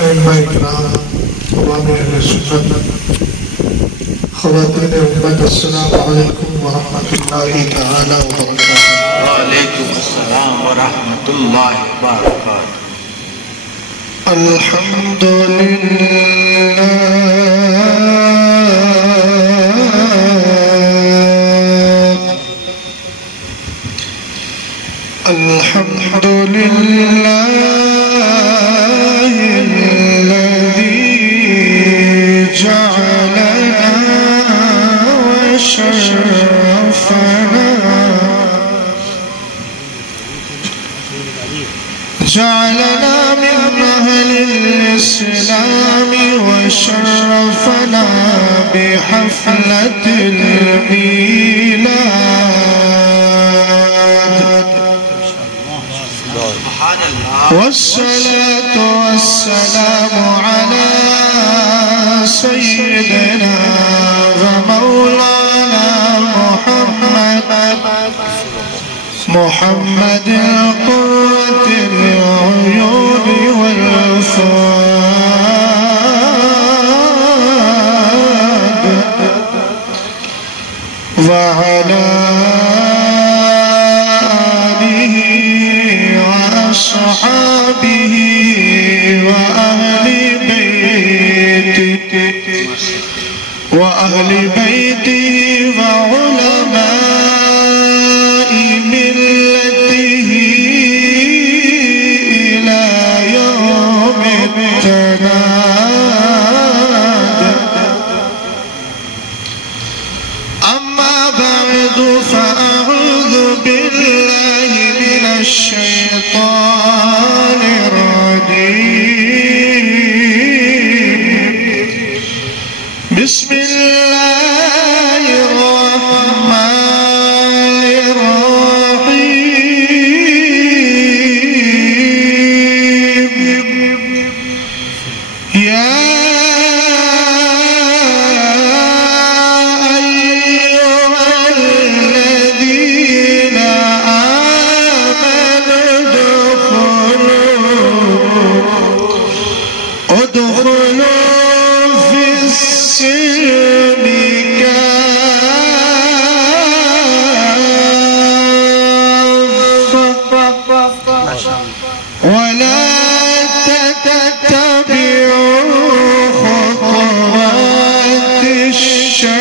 علماء اکرام، عوام اہل سنت، خواتین امت، السلام علیکم ورحمۃ اللہ تعالی وبرکاتہ۔ وعلیکم السلام ورحمۃ اللہ وبرکاتہ۔ الحمد للہ جعلنا من أهل الإسلام وشرفنا بحفلة الميلاد، والصلاة والسلام على سيدنا ومولانا محمد قرة العيون والفؤاد، وعلى آله وأصحابه وأهل بيته وعلماء ملته إلى يوم التناد. أما بعد فأعوذ بالله من الشيطان الرجيم. بسم الله الرحمن الرحيم. يا أيها الذين آمنوا ادخلوا في السلم كافة ولا تتبعوا خطوات الشيطان،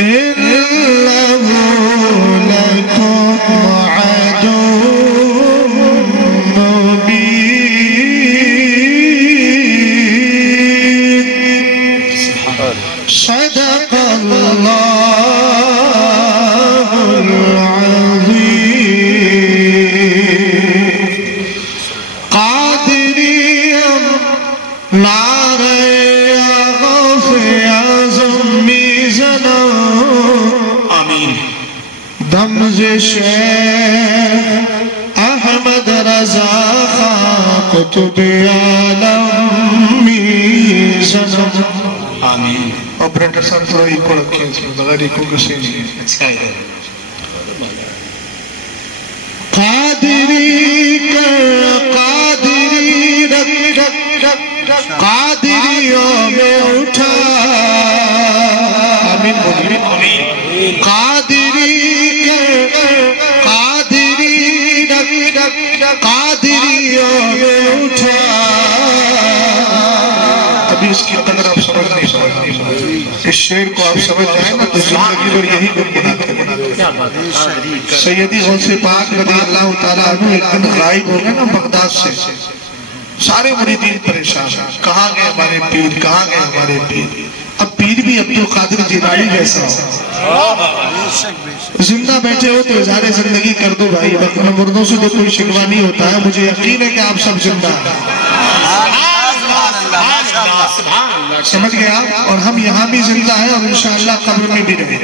إنه لكم عدو مبين. صدق الله العظيم. قادريا نعرے غوث میزنا آمین. دمز شیخ احمد رضا خان قطب عالم میزنا آمین. آپریٹر صاحب تھوڑا ایکو رکھیں اس میں بغیر ایکو کسی نہیں. اچھا ہے. قادری کر قادری رکھ قادریوں میں اٹھا. آمین بولیے. قادری کر قادری رکھ قادریوں میں اٹھا. ابھی اس کی قدر آپ سمجھ نہیں سکتے. اس شعر کو آپ سمجھ جائیں نا تو زندگی پر یہی گنگناتے ہیں. سیدی غوث پاک رضی اللہ تعالیٰ عنہ ایک دن غائب ہو گئے نا بغداد سے. سارے مریدین پریشان، کہاں گئے ہمارے پیر، کہاں گئے ہمارے پیر. اب پیر بھی عبدالقادر جیلانی جیسا ہو. زندہ بیٹھے ہو تو اظہار زندگی کر دو بھائی، وقت مردوں سے تو کوئی شکوہ نہیں ہوتا ہے. مجھے یقین ہے کہ آپ سب زندہ ہیں. سمجھ گئے آپ؟ اور ہم یہاں بھی زندہ ہیں اور انشاءاللہ قبر میں بھی رہیں.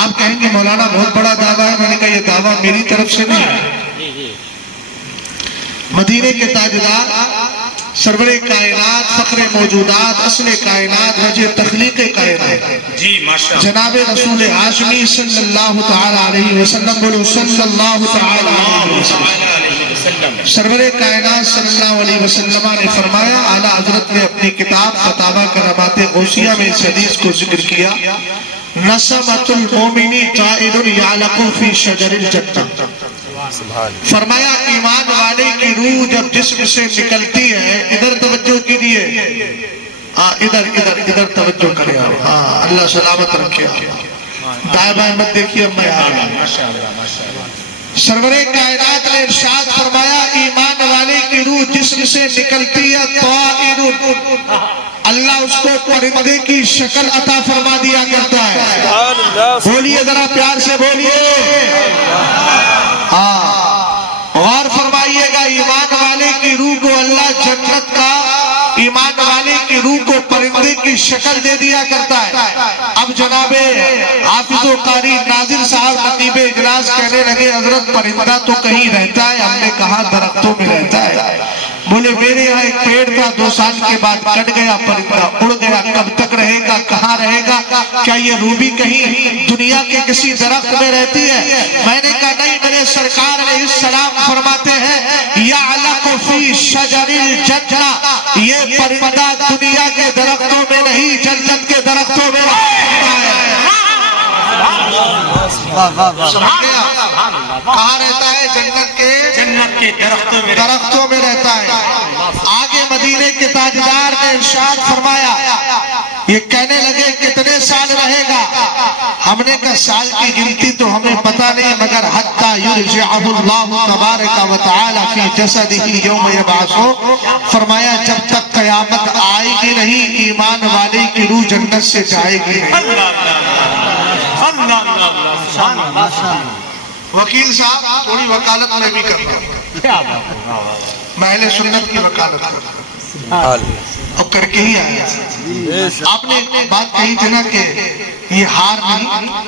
آپ کہیں گے مولانا بہت بڑا دعویٰ ہے. میں نے کہا یہ دعویٰ میری طرف سے نہیں ہے. مدینے کے تاجدار سرور کائنات، فخر موجودات، اصل کائنات، وجہ تخلیق کائنات جی ماشاءاللہ جناب رسول ہاشمی صلی اللہ تعالی علیہ وسلم، بولو صلی اللہ تعالی علیہ وسلم۔ سرور کائنات صلی اللہ علیہ وسلم نے فرمایا، اعلیٰ حضرت نے اپنی کتاب فتاوی کرامات غوثیہ میں اس حدیث کو ذکر کیا، نسمۃ المومن طائر یعلق فی شجر الجنہ۔ فرمایا ایمان والے کی روح جب جسم سے نکلتی ہے، ادھر توجہ کیجئے، ادھر توجہ کرے، اللہ سلامت رکھے، دائیں بائیں مت دیکھیے، اب میں آ گیا۔ سرور کائنات نے ارشاد فرمایا ایمان والے کی روح جسم سے نکلتی ہے، طائر، اللہ اس کو پرندے کی شکل عطا فرما دیا کرتا ہے۔ بولیے ذرا پیار سے بولیے، غور فرمائیے گا، ایمان والے کی روح کو اللہ جنت کا، ایمان والے کی روح کو پرندے کی شکل دے دیا کرتا ہے۔ اب جناب حافظ و قاری ناظر صاحب نقیب اجلاس کہنے لگے، حضرت پرندہ تو کہیں رہتا ہے، ہم نے کہا درختوں میں رہتا ہے۔ بولے میرے یہاں ایک پیڑ تھا، 2 سال کے بعد کٹ گیا، پرندہ اڑ گیا، کب تک رہے گا، کہاں رہے گا؟ کیا یہ روح بھی کہیں دنیا کے کسی درخت میں رہتی ہے؟ میں نے کہا نہیں، میرے سرکار علیہ السلام فرماتے ہیں یعلق فی شجر الجنہ، یہ پرندہ دنیا کے درختوں میں نہیں، جنت کے درختوں میں رہتا ہے۔ کہاں رہتا ہے؟ جنت کے درختوں میں رہتا ہے۔ آگے مدینے کے تاجدار نے ارشاد فرمایا، یہ کہنے لگے کتنے سال رہے گا؟ ہم نے کہا سال کی گنتی تو ہمیں پتہ نہیں، مگر حتی یرجعہ اللہ تبارک و تعالی فی جسدہ یوم یبعثہ، فرمایا جب تک قیامت آئے گی نہیں، ایمان والے کی روح جنت سے جائے گی نہیں۔ وکیل صاحب تھوڑی وکالت میں بھی کرتا ہوں، میں اہل سنت کی وکالت کرتا ہوں اور کر کے ہی آیا۔ آپ نے ایک بات کہی تھی نا کہ یہ ہار نہیں،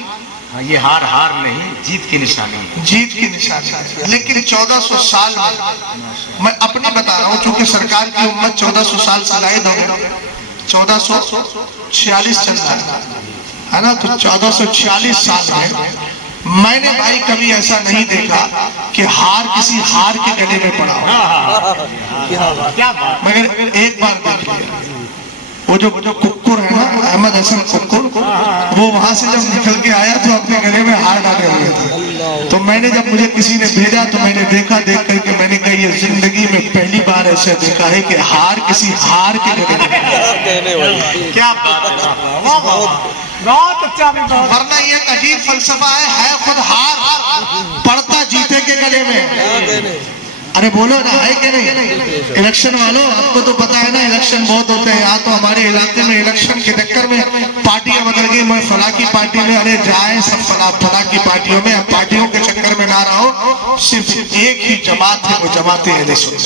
یہ ہار نہیں، جیت کی نشانی ہے، جیت کی نشانی ہے۔ لیکن 1400 سال میں اپنی بتا رہا ہوں، چونکہ سرکار کی امت 1400 سال سے لائد ہو گئے، 1446 چل رہا ہے نا، تو 1446 سال میں میں نے بھائی کبھی ایسا نہیں دیکھا کہ ہار کسی ہار کے گلے میں پڑا ہو، مگر ایک بار دیکھیے، وہ جو ککر ہے نا، احمد حسن ککر، وہ وہاں سے جب نکل کے آیا تو اپنے گلے میں ہار ڈالے ہوئے تھے۔ تو میں نے جب مجھے کسی نے بھیجا تو میں نے دیکھا، دیکھ کر کے میں نے کہا یہ زندگی میں پہلی بار ایسے دیکھا ہے کہ ہار کسی ہار کے گلے میں، کیا بات ہے، ورنہ یہ ایک عجیب فلسفہ ہے خود ہار پڑتا جیتے کے گلے میں۔ ارے بولو نا، ہے کہ نہیں؟ الیکشن والوں آپ کو تو پتا ہے نا، الیکشن بہت ہوتے ہیں، یا تو ہمارے علاقے میں الیکشن کے چکر میں پارٹیاں بدل گئی، میں فلاں کی پارٹی میں، ارے جائیں سب فلاں کی پارٹیوں میں، اب پارٹیوں کے چکر میں نہ رہو، صرف ایک ہی جماعت ہے، وہ جماعت اہل سنت،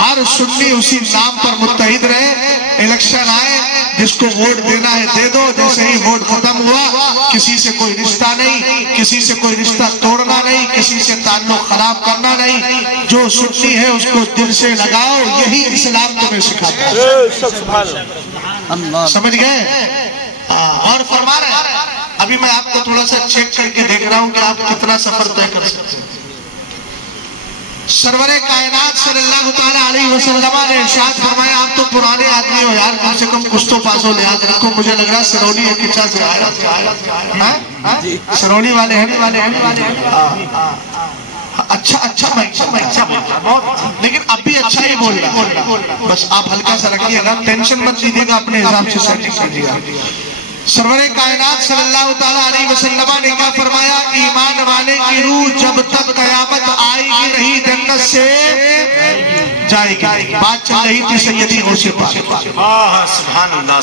ہر سنی اسی نام پر متحد رہے، الیکشن آئے جس کو ووٹ دینا ہے دے دو، جیسے ہی ووٹ ختم ہوا کسی سے کوئی رشتہ نہیں، کسی سے کوئی رشتہ توڑنا نہیں، کسی سے تعلق خراب کرنا نہیں، جو سنی ہے اس کو دل سے لگاؤ، یہی اسلام تمہیں سکھاتا ہے۔ سمجھ گئے؟ اور فرما رہے ہیں، ابھی میں آپ کو تھوڑا سا چیک کر کے دیکھ رہا ہوں کہ آپ کتنا سفر طے کر سکتے ہیں۔ سرور کائنات صلی اللہ تعالیٰ علیہ وسلم نے ارشاد فرمایا، آپ تو پرانے آدمی ہو یار، کم سے کم کچھ تو پاسو لحاظ رکھو، مجھے لگ رہا سرونی ہے کچھا سے آیا، سرونی والے ہیں، اچھا لیکن اب بھی اچھا ہی بول رہا، بس آپ ہلکا سا رکھیے گا، ٹینشن مت لیجیے گا، اپنے حساب سے سیٹنگ کیجیے گا۔ سرور کائنات صلی اللہ تعالیٰ علیہ وسلم نے کیا فرمایا، ایمان والے کی روح جب تک قیامت آئے گی نہیں جنت سے جائے گی۔ بات چل رہی تھی سیدی غوث پاک،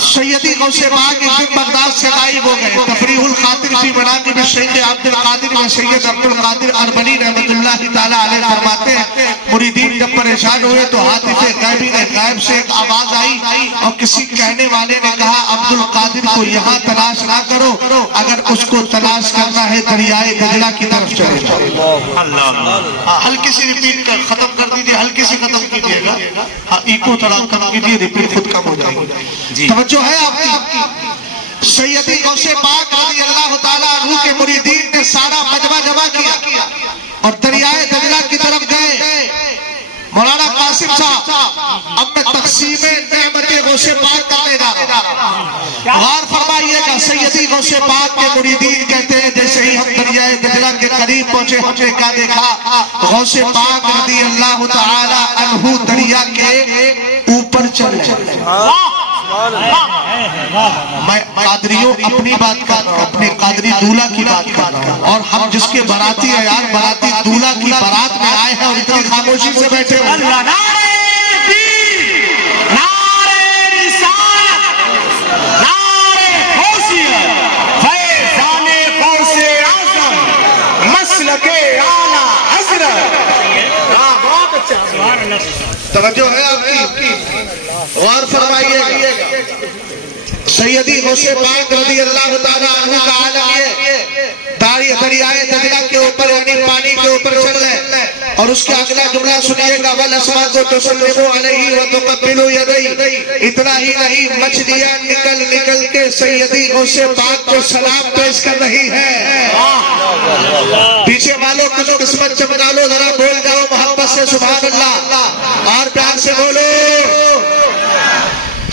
سیدی غوث پاک ایک دن بغداد سے غائب ہو گئے۔ تفریح الخاطر فی مناقب الشیخ عبد القادر و سید عبد القادر اربنی رحمت اللہ تعالیٰ علیہ فرماتے ہیں، مریدین جب پریشان ہوئے تو حاطف غیبی نے غیب سے ایک آواز آئی اور کسی کہنے والے نے کہا عبد القادر کو یہاں تلاش نہ کرو، اگر اس کو تلاش کرنا ہے دریائے دجلہ کی طرف چلے جاؤ. اللہ ہلکی سی ریپیٹ کر ختم کر دیجئے, ہلکی سی ختم کیجئے گا. ایکو تھوڑا کم کیجئے, ریپیٹ خود کم ہو جائے گی. توجہ ہے آپ کی. سیدی غوث پاک رضی اللہ تعالیٰ عنہ کے مریدین نے سارا مجمع جمع کیا اور دریائے دجلہ کی طرف گئے. مولانا قاسم صاحب اب میں تقسیم نعمت غوث پاک کرنے جا رہا ہوں. غور فرمائیے گا, سیدی غوث پاک کے مریدین کہتے ہیں جیسے ہی ہم دریائے دجلہ کے قریب پہنچے ہم نے کیا دیکھا, غوث پاک رضی اللہ تعالی عنہ دریا کے اوپر چل رہے. میں قادریوں اپنی بات کر رہا ہوں, اپنے قادری دولہ کی بات کر رہا ہوں, اور ہم جس کے باراتی ہیں یار, باراتی دولہ کی بارات میں آئے ہیں اور اتنی خاموشی سے بیٹھے ہوئے. توجہ ہے آپ کی, غور فرمائیے گا. سیدی غوث پاک رضی اللہ تعالیٰ عنہ کا عالم یہ دریائے دجلہ کے اوپر یعنی پانی کے اوپر چل رہے, اور اس کے اگلا جملہ سنیے گا, وَالْأَسْمَاءُ تُسَلِّمُ عَلَيْهِ وَتُقَبِّلُ يَدَيْهِ. اتنا ہی نہیں, مچھلیاں نکل کے سیدی غوث پاک کو سلام پیش کر رہی ہے. پیچھے والوں کچھ قسمت چمکا لو, ذرا بول جاؤ محبت سے سبحان اللہ, اور پیار سے بولو.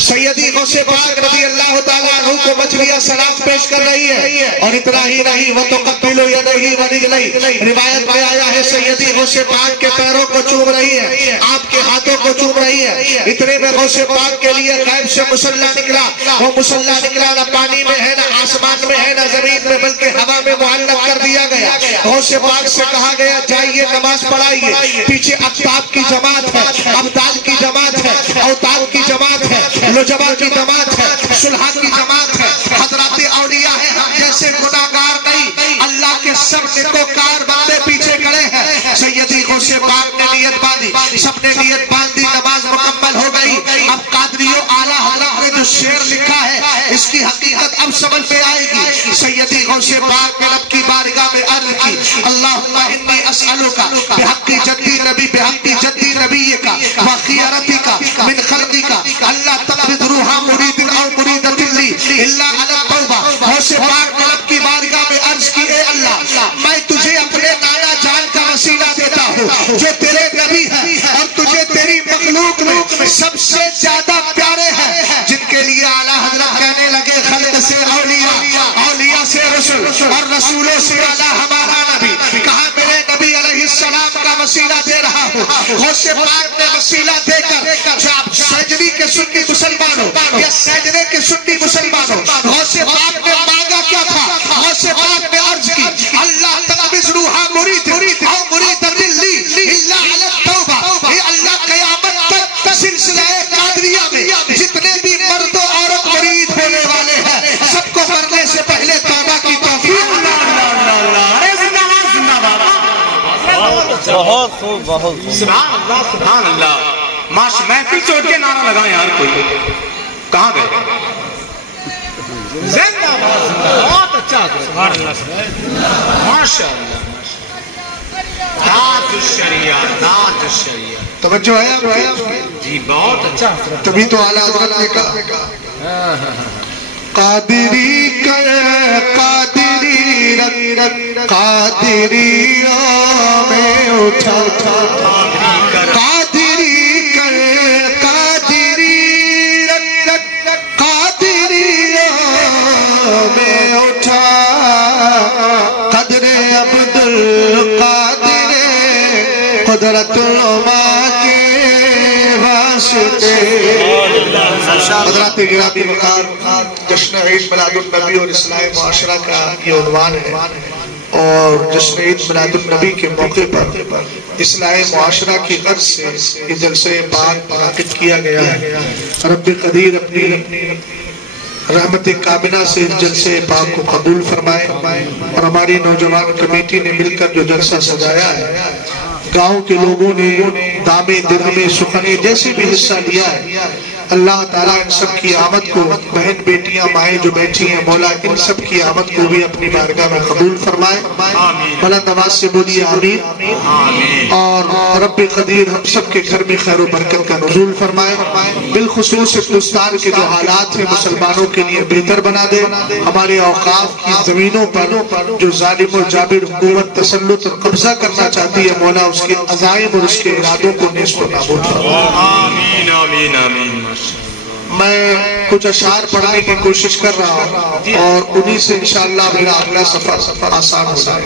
سیدی غوث پاک رضی اللہ تعالیٰ عنہ کو مچھلیاں سلام پیش کر رہی ہے, اور اتنا ہی نہیں, وَتُقَبِّلُ يَدَيْهِ وَرِجْلَيْهِ. روایت میں آیا ہے سیدی غوث پاک کے پیروں کو چوم رہی ہے, آپ کے ہاتھوں کو چوم رہی ہے. اتنے میں غوث پاک کے لیے غیب سے مسلح نکلا. وہ مسلح نکلا نہ پانی میں ہے, نہ آسمان میں ہے, نہ زمین میں, بلکہ ہوا میں معلق کر دیا گیا. غوث پاک سے کہا گیا جائیے نماز پڑھائیے. پیچھے اقطاب کی جماعت ہے, ابدال کی جماعت ہے, اوتاد کی جماعت ہے, لجبا کی جماعت ہے, صلحہ کی جماعت ہے, حضرات اولیاء ہیں. ہم جیسے گناہگار نہیں, اللہ کے سب نیکوکار بندے پیچھے کھڑے ہیں. سیدی غوث پاک نے نیت باندھی, سب نے نیت باندھی, نماز مکمل ہو گئی. اب قادریوں اعلیٰ حضرت نے جو شعر لکھا ہے اس کی حقیقت اب سمجھ میں آئے گی. سیدی غوث پاک نے رب کی بارگاہ میں عرض کی, اللہم انی اسألک بحق جدی نبی, بحق جدی نبیک وخیرتک من خلقک, اللہ تقبض روحا مرید او مریدت لی الا علی التوبہ. غوث پاک نے رب کی بارگاہ میں عرض کی, اے اللہ میں تجھے اپنے نانا جان کا وسیلہ دیتا ہوں جو تیرے نبی ہے اور تجھے تیری مخلوق میں سب سے زیادہ پیارے ہیں, جن کے لیے اعلیٰ حضرت کہنے لگے خلق سے اولیاء, اولیاء سے رسول, اور رسولوں سے اعلیٰ ہمارا نبی. کہا میرے نبی علیہ السلام کا وسیلہ دے رہا ہوں. غوث پاک نے وسیلہ دے کر جو آپ سجدی کے سنی مسلمان ہو یا سجدے کے سنی مسلمان ہو, غوث پاک نے مانگا کیا تھا؟ غوث پاک نے عرض کی, اللہ تقبض روحا مرید او مریدت لی الا علی التوبہ. اے اللہ قیامت تک سلسلہ قادریہ میں جتنے بھی مرد و عورت مرید ہونے والے ہیں سب کو مرنے سے پہلے توبہ کی توفیق. بہت خوب, بہت خوب. سبحان اللہ, سبحان اللہ. محفل چھوڑ کے نعرہ لگائیں یار, کوئی کہاں گئے؟ بہت اچھا, سبحان اللہ, ماشاء اللہ. نعت الشریعہ, نعت الشریعہ. توجہ ہے آپ جی, بہت اچھا. تبھی تو اعلیٰ حضرت نے کہا قادری کر قادری رکھ قادریوں میں اٹھا, قادری کر قادری رکھ قادریوں میں اٹھا, قدر عبد القادر قدرت العما کے واسطے. حضرات گرامی مقام, جشن عید میلاد النبی اور اصلاح معاشرہ کا یہ عنوان ہے, اور جشن عید میلاد النبی کے موقع پر اصلاح معاشرہ کی غرض سے یہ جلسہ پاک منعقد کیا گیا ہے. رب قدیر اپنی رحمت کاملہ سے اس جلسے پاک کو قبول فرمائے, اور ہماری نوجوان کمیٹی نے مل کر جو جلسہ سجایا ہے, گاؤں کے لوگوں نے دامے درہمے سخنے جیسے بھی حصہ لیا ہے, اللہ تعالیٰ ان سب کی آمد کو، بہن بیٹیاں مائیں جو بیٹھی ہیں مولا ان سب کی آمد کو بھی اپنی بارگاہ میں قبول فرمائے. بلند آواز سے بولیے آمین. اور رب قدیر ہم سب کے گھر میں خیر و برکت کا نزول فرمائے. بالخصوص ہندوستان کے جو حالات ہیں مسلمانوں کے لیے بہتر بنا دے. ہمارے اوقاف کی زمینوں پر جو ظالم و جابر حکومت تسلط اور قبضہ کرنا چاہتی ہے مولا اس کے عزائم اور اس کے ارادوں کو نیست و نابود فرمائے. آمین آمین آمین. میں کچھ اشعار پڑھنے کی کوشش کر رہا ہوں اور انہی سے انشاءاللہ میرا اگلا سفر آسان ہو جائے.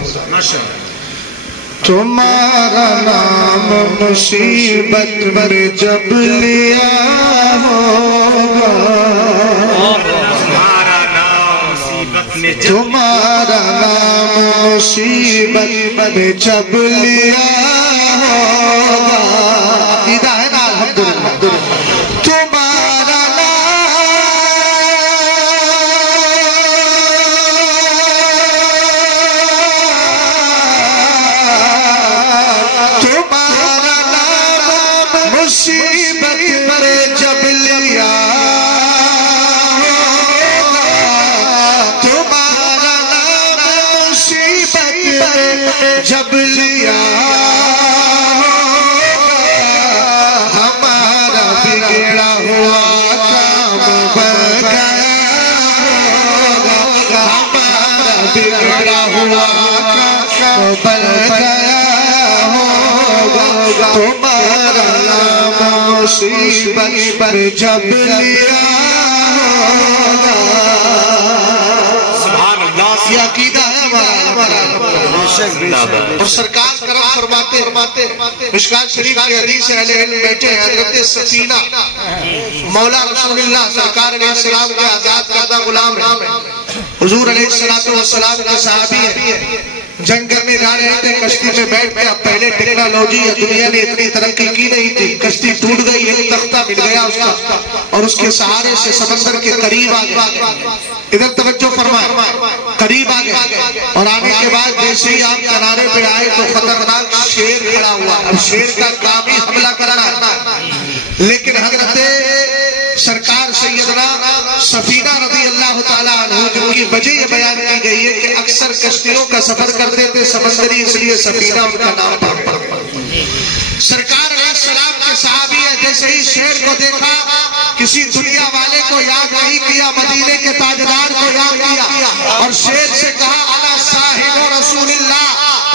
تمہارا نام مصیبت میں جب لیا ہوگا، تمہارا نام مصیبت میں جب لیا ہوگا. عقیدہ ہے نا الحمدللہ. تمہارا نام مصیبت میں جب لیا ہوگا، تمہارا نام مصیبت میں جب لیا تمہارا نام مصیبت پر جب لیا ہوگا. سبحان اللہ. یہ عقیدہ ہے ہمارا. اور سرکار کرم فرماتے مشکات شریف کی حدیث اہل علم بیٹھے ہیں حضرت سفینہ مولا رسول اللہ سرکار علیہ السلام کے آزاد کردہ غلام ہیں. حضور علیہ السلام کے صحابی ہیں. جنگ کرنے جا رہے تھے کشتی میں بیٹھ کے. اب پہلے ٹیکنالوجی یا دنیا نے اتنی ترقی کی نہیں تھی. کشتی ٹوٹ گئی، ایک تختہ مل گیا اس کا اور اس کے سہارے سے سمندر کے قریب آ گئے. ادھر توجہ فرمائے. قریب آ گئے اور آنے کے بعد جیسے ہی آپ کنارے پہ آئے تو خطرناک شیر کھڑا ہوا. اب شیر کا کام ہی حملہ کرنا، لیکن حضرت سرکار سیدنا سفینہ رضی اللہ تعالیٰ عنہ جن کی وجہ یہ بیان کی گئی ہے کہ اکثر کشتیوں کا سفر کرتے تھے سمندری، اس لیے سفینہ ان کا نام پاک پڑ گیا. سرکار علیہ السلام کے صحابی ہے جیسے ہی شیر کو دیکھا کسی دنیا والے کو یاد نہیں کیا، مدینے کے تاجدار کو یاد کیا اور شیر سے کہا انا صاحب رسول اللہ،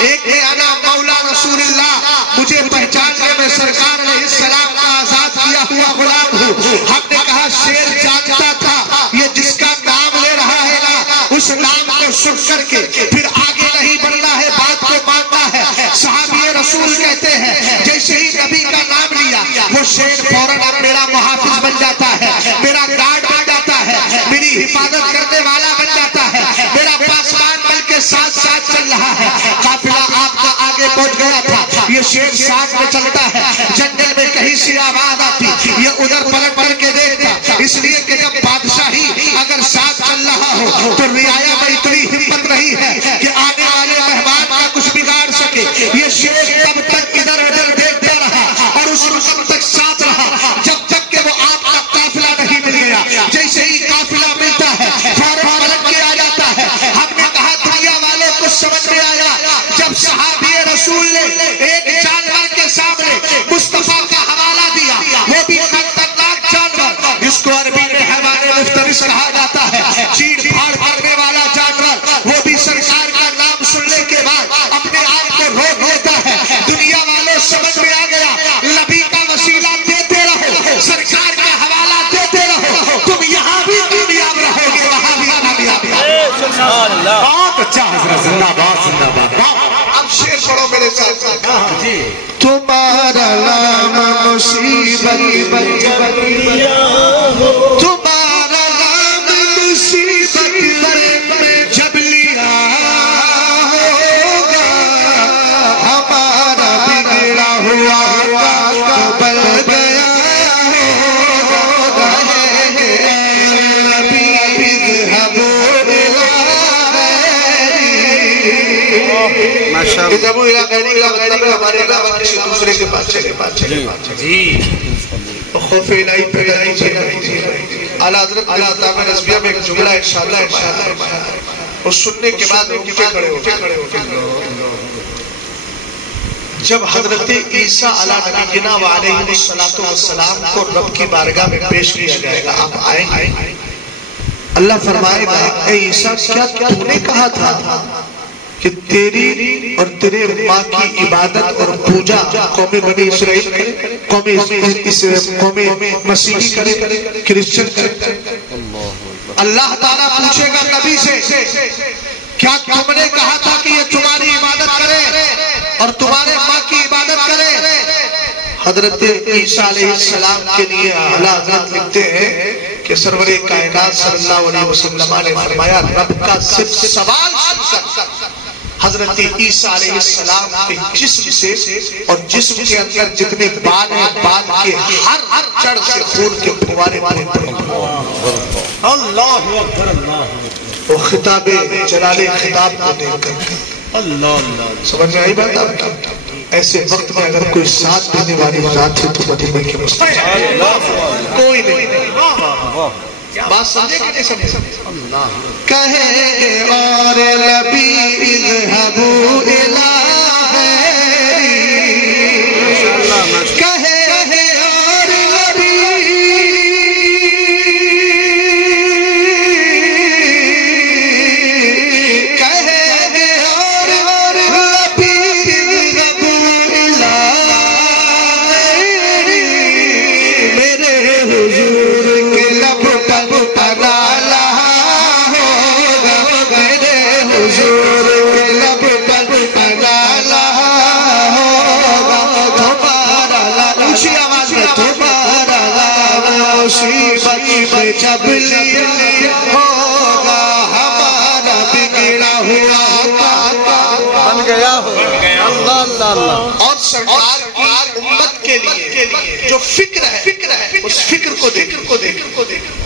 ایک ہے انا مولا رسول اللہ. مجھے پہچاننے میں سرکار علیہ السلام کا آزاد کیا ہوا غلام ہوں. ہم نے کہا شیر جانتا تھا یہ جس کا نام لے رہا ہے نا اس نام کو سن کر کے پھر آگے نہیں بڑھنا ہے، بات کو ماننا ہے. صحابی رسول کہتے ہیں جیسے ہی نبی کا نام لیا وہ شیر فوراً اب میرا محافظ بن جاتا ہے، میرا گارڈ بن جاتا ہے، میری حفاظت کرنے والا بن جاتا ہے، میرا پاسبان بل کے ساتھ ساتھ چل رہا ہے. قافلہ آپ کا آگے پہنچ گیا تھا، یہ شیر ساتھ میں چلتا ہے. جنگل میں کہیں سے آواز آتی یہ ادھر پلٹ کے دیکھتا، اس لیے کہ جب بادشاہی اگر ساتھ چل رہا ہو تو رعایا میں اتنی ہمت نہیں ہے کہ آنے والے مہمان کا کچھ بگاڑ سکے. یہ شیر تب تک ادھر ادھر دیکھتا رہا اور اس وقت تک ساتھ رہا جب تک کہ وہ آپ کا قافلہ نہیں مل گیا. جیسے ہی قافلہ ملتا ہے فوراً پلٹ کے آ جاتا ہے. ہم نے کہا دنیا والوں کو سمجھ میں آیا جب صحابی رسول نے ایک جانور کے سامنے مصطفیٰ کا حوالہ دیا، وہ بھی خطرناک جانور جس کو عربی میں حیوان مفترس کہا جاتا ہے، چیڑ پھاڑ کرنے والا جانور، وہ بھی سرکار کا نام سننے کے بعد اپنے آپ کو روک لیتا ہے. دنیا والوں سمجھ میں آ گیا نبی کا وسیلہ دیتے رہو، سرکار کا حوالہ دیتے رہو، تم یہاں بھی کامیاب رہو گے وہاں بھی کامیاب رہو. بہت اچھا حضرت. زندہ باد زندہ باد. اب شیر پڑھو میرے ساتھ. تمہارا نام مصیبت تمہارا نام مصیبت میں جب لیا ہوگا، ہمارا بگڑا ہوا بل گیا ہوگا. نبی اذهبوا ہمارے علاوہ کسی دوسرے کے پاس چلے. خوف الہی پیدا کیجیے. اعلیٰ حضرت تعالیٰ نسبیہ میں ایک جملہ انشاءاللہ اور سننے کے بعد اٹھ کے کھڑے ہو. جب حضرت عیسیٰ علیہ نبینا وعلیہ السلام کو رب کی بارگاہ میں پیش کیا جائے گا, آپ آئیں گے, اللہ فرمائے گا اے عیسیٰ کیا تو نے کہا تھا کہ تیری اور تیرے ماں کی عبادت اور پوجا قوم بنی اسرائیل کرے, قوم مسیحی کرے, کرسچن کرے؟ اللہ تعالیٰ پوچھے گا نبی سے کیا تم نے کہا تھا کہ یہ تمہاری عبادت کرے اور تمہارے ماں کی عبادت کرے؟ حضرت عیسیٰ علیہ السلام کے لیے اعلیٰ حضرت لکھتے ہیں کہ سرور کائنات صلی اللہ علیہ وسلم نے فرمایا رب کا صرف سوال سن کر حضرت عیسیٰ علیہ السلام کے جسم سے اور جسم کے اندر جتنے بال ہیں بال کے ہر جڑ سے خون کے پھوارے پڑے. اللہ اکبر. وہ خطاب جلال خطاب کو دیکھ کر سمجھ میں آئی بات آپ کی؟ ایسے وقت میں اگر کوئی ساتھ دینے والی ذات ہے تو مدینے کے مصطفیٰ کوئی نہیں. بات سمجھے کہ نہیں سمجھے؟ کہیں گے اور نبی اذهبوا الی کہیں گے اور نبی کہیں گے اور نبی اذهبوا الی میرے حضور کے لب جب لیے ہوگا ہمارا بگڑا ہوا بن گیا اللہ. اور سرکار کی امت کے لیے جو فکر ہے اس فکر کو دیکھ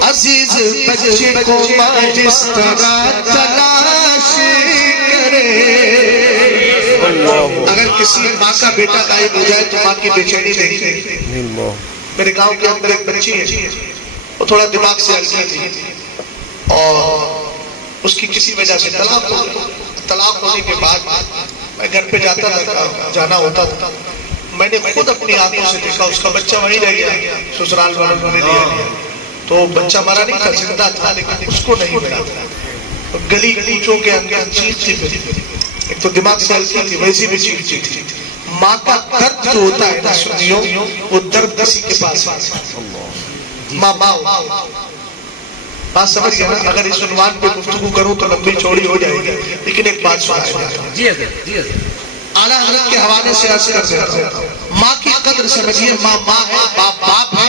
عزیز بچے کو ماں جس طرح تلاش کرے. اگر کسی ماں کا بیٹا غائب ہو جائے تو ماں کی بے چینی دیکھتے. میرے گاؤں کے اندر ایک بچی ہے, وہ تھوڑا دماغ سے ہلکی تھی اور اس کی کسی وجہ سے طلاق ہونے کے بعد میں گھر پہ جانا ہوتا تھا. میں نے خود اپنی آنکھوں سے دیکھا اس کا بچہ وہیں رہ گیا, سسرال والوں نے لیا. تو بچہ مرا نہیں تھا, زندہ تھا, لیکن اس کو نہیں ملا تھا. گلی کوچوں کے اندر چیختی تھی, ایک تو دماغ سے ہلکی تھی ویسی بھی چیختی تھی. ماں کا درد جو ہوتا ہے نا سنیوں, وہ درد کسی کے پاس ماں بات سمجھ گیا نا. اگر اس عنوان پہ گفتگو کروں تو لمبی چوڑی ہو جائے گی, لیکن ایک بات سنائے اعلیٰ حضرت کے حوالے سے عرض کر دیتا ہوں. ماں کی قدر سمجھیے, ماں ہے, باپ باپ ہے.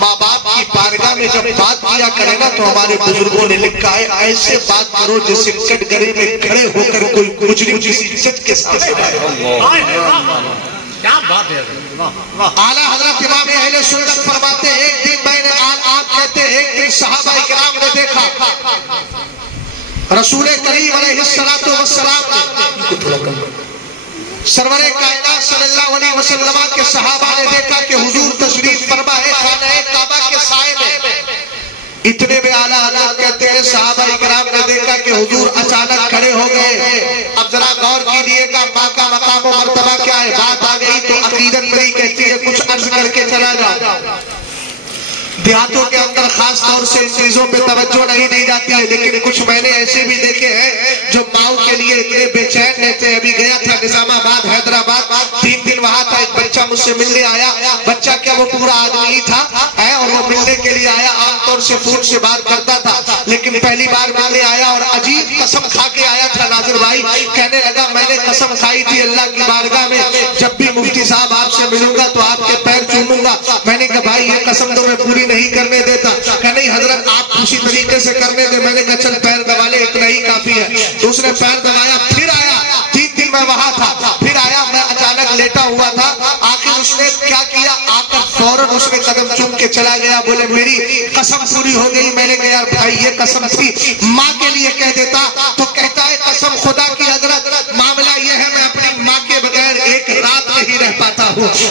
ماں باپ کی بارگاہ میں جب بات کیا کرے گا تو ہمارے بزرگوں نے لکھا ہے ایسے بات کرو جیسے کٹ گرے میں کھڑے ہو کر کوئی مجرم جسی عزت کے ساتھ کیا بات ہے. اعلیٰ حضرت امام اہل سنت فرماتے ہیں ایک دن میں نے آپ کہتے ہیں ایک دن صحابہ اکرام نے دیکھا رسول کریم علیہ السلام نے سرور کائنات صلی اللہ علیہ وسلم کے صحابہ نے دیکھا کہ حضور تشریف فرما ہے خانہ کعبہ کے سائے میں. اتنے میں اعلیٰ حضرت کہتے ہیں صحابہ اکرام نے دیکھا کہ حضور اچانک کھڑے ہو گئے. اب ذرا غور کیجئے گا ماں کا مقام و مرتبہ کیا ہے. بات آ گئی تو عقیدت میری کہتی ہے کچھ عرض کر کے چلا جاؤ. دیہاتوں کے اندر خاص طور سے ان چیزوں پہ توجہ نہیں دی جاتی ہے, لیکن کچھ میں نے ایسے بھی دیکھے ہیں جو ماؤں کے لیے اتنے بے چین رہتے. ابھی گیا تھا نظام آباد حیدرآباد, 3 دن وہاں تھا. ایک بچہ مجھ سے ملنے آیا, بچہ کیا وہ پورا آدمی ہی تھا اور وہ ملنے کے لیے آیا. عام طور سے فون سے بات کرتا تھا, لیکن پہلی بار ملنے آیا اور عجیب قسم کھا کے آیا تھا ناظر بھائی. کہنے لگا میں نے قسم کھائی تھی اللہ کی بارگاہ میں جب بھی مفتی صاحب آپ سے ملوں گا تو آپ کے پیر چوموں گا. میں نے کہا بھائی یہ قسم تو میں پوری نہیں کرنے دیتا. کہ نہیں حضرت آپ اسی طریقے سے کرنے دے. میں نے کہا چل پیر دبا لے اتنا ہی کافی ہے. دوسرے پیر دبایا, پھر آیا. 3 دن میں وہاں تھا, پھر آیا. میں اچانک لیٹا ہوا تھا. آخر اس نے کیا کیا, آ کر فوراً اس نے قدم چوم کے چلا گیا. بولے میری قسم پوری ہو گئی. میں نے کہا یار بھائی یہ قسم تھی, ماں کے لیے کہہ دیتا. تو کہتا ہے قسم خدا کی حضرت معاملہ یہ ہے میں اپنی ماں کے بغیر ایک رات نہیں رہ پاتا ہوں.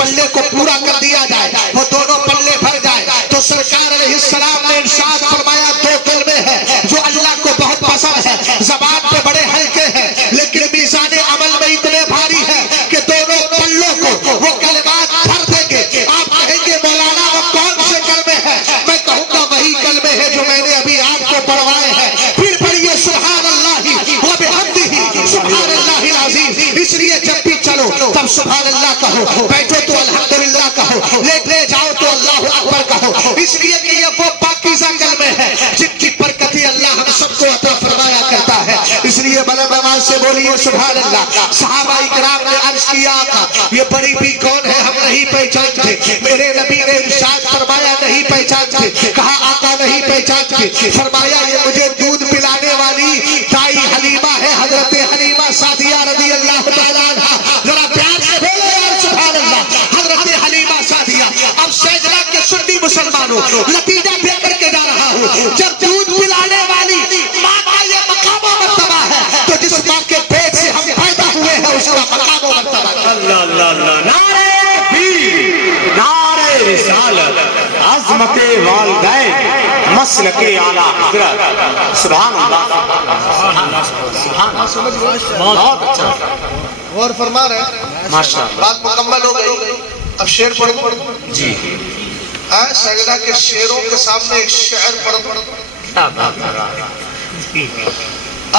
پلے کو پورا کر دیا جائے، وہ دونوں پلے بھر جائے، تو سرکار علیہ السلام نے ارشاد فرمایا دو کلمے ہیں جو اللہ کو بہت پسند ہے، زبان پہ بڑے ہلکے ہیں لیکن میزان عمل میں اتنے بھاری ہے کہ دونوں پلوں کو وہ کلمات بھر دیں گے۔ آپ کہیں گے مولانا وہ کون سے کلمے ہیں؟ میں کہوں گا وہی کلمے ہیں جو میں نے ابھی آپ کو پڑھوائے ہیں، پھر پڑھیے سبحان اللہ و بحمدہ سبحان اللہ العظیم۔ اس لیے جب بھی چلو تب سبحان اللہ کہو، بیٹھو تو الحمدللہ کہو، لیٹے جاؤ تو اللہ اکبر کہو، اس لیے کہ یہ وہ پاکیزہ کلمے ہیں جن کی برکتیں اللہ ہم سب کو عطا فرمایا کرتا ہے۔ اس لیے بلند آواز سے بولیے سبحان اللہ۔ صحابہ اکرام نے عرض کیا آقا یہ بڑی بھی کون ہے ہم نہیں پہچانتے، میرے نبی نے ارشاد فرمایا نہیں پہچانتے، کہا آقا نہیں پہچانتے، فرمایا یہ مجھے دودھ پلانے والی دائی حلیمہ ہے، حضرت حلیمہ سعدیہ رضی اللہ تعالیٰ عنہ۔ ذرا پیار سے بولو یار سبحان اللہ، حضرت حلیمہ سعدیہ۔ اب سجدہ کے سنی مسلمانوں نتیجہ دے کر کے جا رہا ہوں، جب دودھ پلانے والی ماں کا یہ مقام و مرتبہ ہے تو جس ماں کے پیٹ سے ہم پیدا ہوئے ہیں اس کا مقام و مرتبہ ہے۔ اللہ اللہ اللہ، نعرہ تکبیر، نعرہ رسالت، عظمت والدین، مسلک اعلیٰ حضرت، سبحان اللہ سبحان اللہ۔ بہت اچھا غور فرما رہے ہیں، ماشاءاللہ، بات مکمل ہو گئی، اب شعر پڑھو جی۔ سجدہ کے شعروں کے سامنے ایک شعر پڑھو۔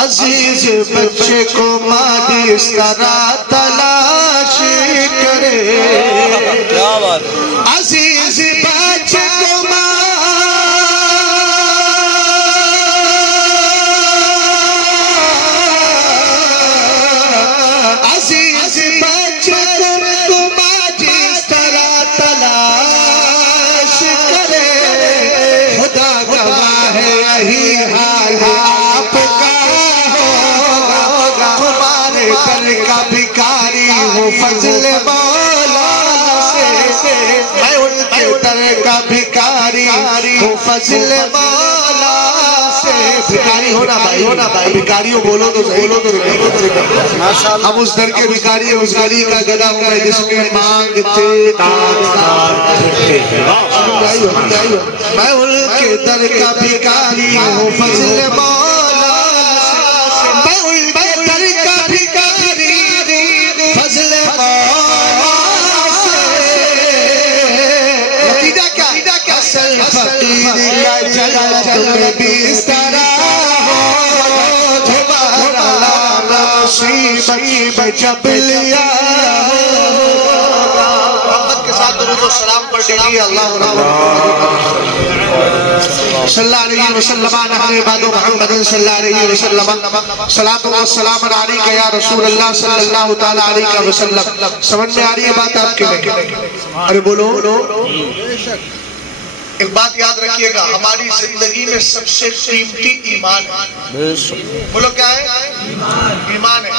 عزیز بچے کو ماں اس طرح تلاش کرے، عزیز بچے کو ماں عزیز بچے کو ماں جس طرح تلاش کرے، خدا گواہ ہے یہی حال آپ کا تمہارے در کا بھکاری ہوں فضل مولا سے، میں ان کے در کا بھکاری ہوں فضل مولا سے۔ بھکاری ہونا بھائی، ہونا بھائی، بھکاریوں بولو تو بولو تو ہم اس در کے بھکاری ہیں، اس گلی کا گدا ہوں میں جس میں مانگتے میں ان کے در کا بھکاری ہوں فضل مولا سے، میں ان کے در کا بھکاری فضل مولا سے۔ نتیجہ کیا؟ اصل فقیر کا جلد میں بھی اس طرح ہو، تمہارا نصیب جب لیا محمد کے ساتھ درود و سلام پڑھ لیجیے۔ اللہ صلی اللہ علیہ وسلم علی عباد محمد صلی اللہ علیہ وسلم، صلاۃ و سلام علیک یا رسول اللہ صلی اللہ تعالی علیہ وسلم۔ سمجھ میں آ رہی ہے بات آپ کے لیے؟ ارے بولو۔ ایک بات یاد رکھیے گا، ہماری زندگی میں سب سے قیمتی ایمان ہے۔ بولو کیا ہے؟ ایمان ہے۔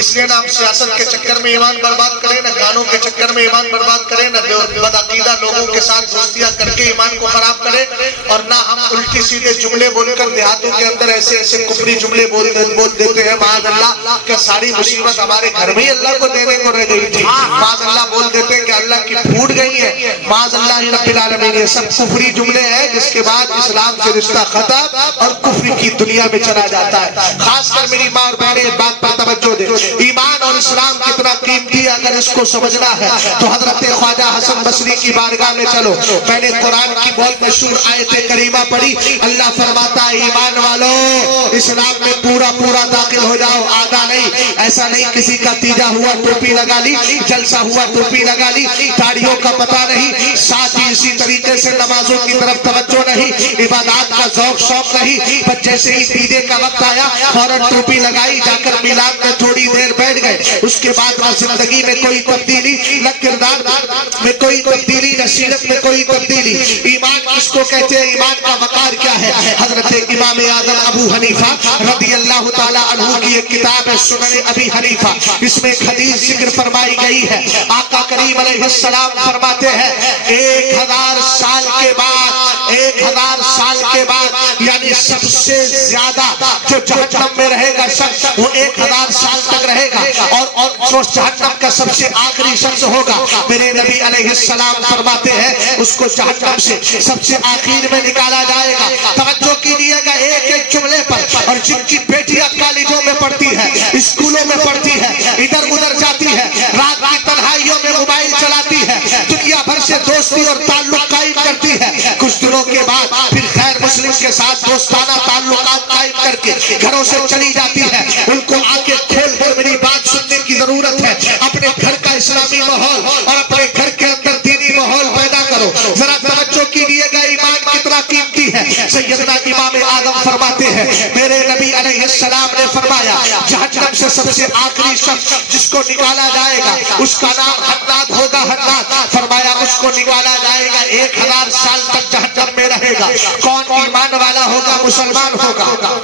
اس لیے نہ ہم سیاست کے چکر میں ایمان برباد کریں، نہ گانوں کے چکر میں ایمان برباد کریں، نہ بدعقیدہ لوگوں کے ساتھ دوستیاں کر کے ایمان کو خراب کریں، اور نہ ہم الٹی سیدھے جملے بول کر دیہاتوں کے اندر ایسے ایسے کفری جملے بول دیتے ہیں معاذ اللہ کہ ساری مصیبت ہمارے گھر میں ہی اللہ کو دینے کو رہ گئی تھی، معاذ اللہ بول دیتے ہیں کہ اللہ کی پھوٹ گئی ہے، معاذ اللہ رب العالمین۔ یہ سب کفری جملے ہیں جس کے بعد اسلام سے رشتہ ختم اور کفر کی دنیا میں چلا جاتا ہے۔ خاص کر میری ماں اور بہنیں اس بات پر توجہ دیں، ایمان اور اسلام کتنا قیمتی ہے، اگر اس کو سمجھنا ہے تو حضرت خواجہ حسن بصری کی بارگاہ میں چلو۔ میں نے قرآن کی بہت مشہور آیت کریمہ پڑھی، اللہ فرماتا ہے ایمان والو اسلام میں پورا پورا داخل ہو جاؤ، آدھا نہیں۔ ایسا نہیں کسی کا تیجا ہوا ٹوپی لگا لی، جلسہ ہوا ٹوپی لگا لی، داڑھیوں کا پتہ نہیں، ساتھ ہی اسی طریقے سے نمازوں کی طرف توجہ نہیں، عبادات کا ذوق شوق نہیں، بس جیسے ہی تیجے کا وقت آیا فوراً ٹوپی لگائی، جا کر میلاد میں تھوڑی دیر بیٹھ گئے، اس کے بعد نہ زندگی میں کوئی تبدیلی، نہ کردار میں کوئی تبدیلی، نہ سیرت میں کوئی تبدیلی۔ ایمان کس کو کہتے ہیں؟ ایمان کا وقار کیا ہے؟ حضرت امام اعظم ابو حنیفہ رضی اللہ تعالیٰ عنہ کی ایک کتاب ہے سنن ابی حنیفہ، اس میں ایک حدیث ذکر فرمائی گئی ہے، آقا کریم علیہ السلام فرماتے ہیں 1000 سال کے بعد، 1000 سال کے بعد یعنی سب سے زیادہ جو جہنم میں رہے گا شخص وہ 1000 سال تک رہے گا، اور جو جہنم کا سب سے آخری شخص ہوگا، میرے نبی علیہ السلام فرماتے ہیں اس کو جہنم سے سب سے آخر میں نکالا جائے گا۔ توجہ کیجیے گا ایک ایک جملے پر، اور جن کی بیٹیاں کالجوں میں پڑھتی ہے، اسکولوں میں پڑھتی ہے، ادھر ادھر جاتی ہے، رات کی تنہائیوں میں موبائل چلاتی ہے، دنیا بھر سے دوستی اور تعلق قائم کرتی ہے، کچھ دنوں کے بعد پھر غیر مسلم کے ساتھ دوستانہ تعلقات قائم کر کے گھروں سے چلی جاتی ہے۔ ان کو آ کے کھول کر میری بات سننے کی ضرورت ہے۔ اپنے گھر کا اسلامی ماحول اور اپنے گھر کے اندر دینی ماحول پیدا کرو۔ ذرا توجہ کیجیے گا ایمان کتنا قیمتی ہے۔ سیدنا امام اعظم فرماتے ہیں میرے نبی علیہ السلام نے فرمایا جہنم سے سب سے آخری شخص جس کو نکالا جائے گا اس کا نام حناد ہوگا۔ حناد فرمایا اس کو نکالا جائے گا، 1000 سال تک جہنم میں رہے گا۔ کون ایمان والا ہوگا؟ مسلمان ہوگا۔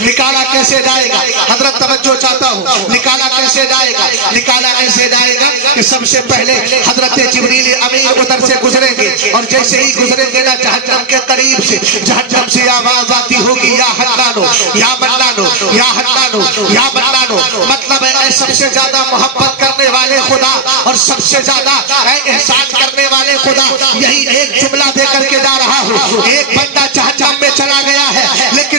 نکالا کیسے جائے گا؟ حضرت توجہ چاہتا ہوں، نکالا کیسے جائے گا؟ نکالا ایسے جائے گا کہ سب سے پہلے حضرت جبریل امین ادھر سے گزریں گے، اور جیسے ہی گزریں گے نا جہنم کے قریب سے جہنم سے آواز آتی ہوگی یا حنانو یا منانو یا حنانو یا منانو۔ مطلب ہے اے سب سے زیادہ محبت کرنے والے خدا اور سب سے زیادہ اے احسان کرنے والے خدا، یہی ایک جملہ دے کر کے جا رہا ہوں۔ ایک بندہ جہنم میں چلا گیا ہے لیکن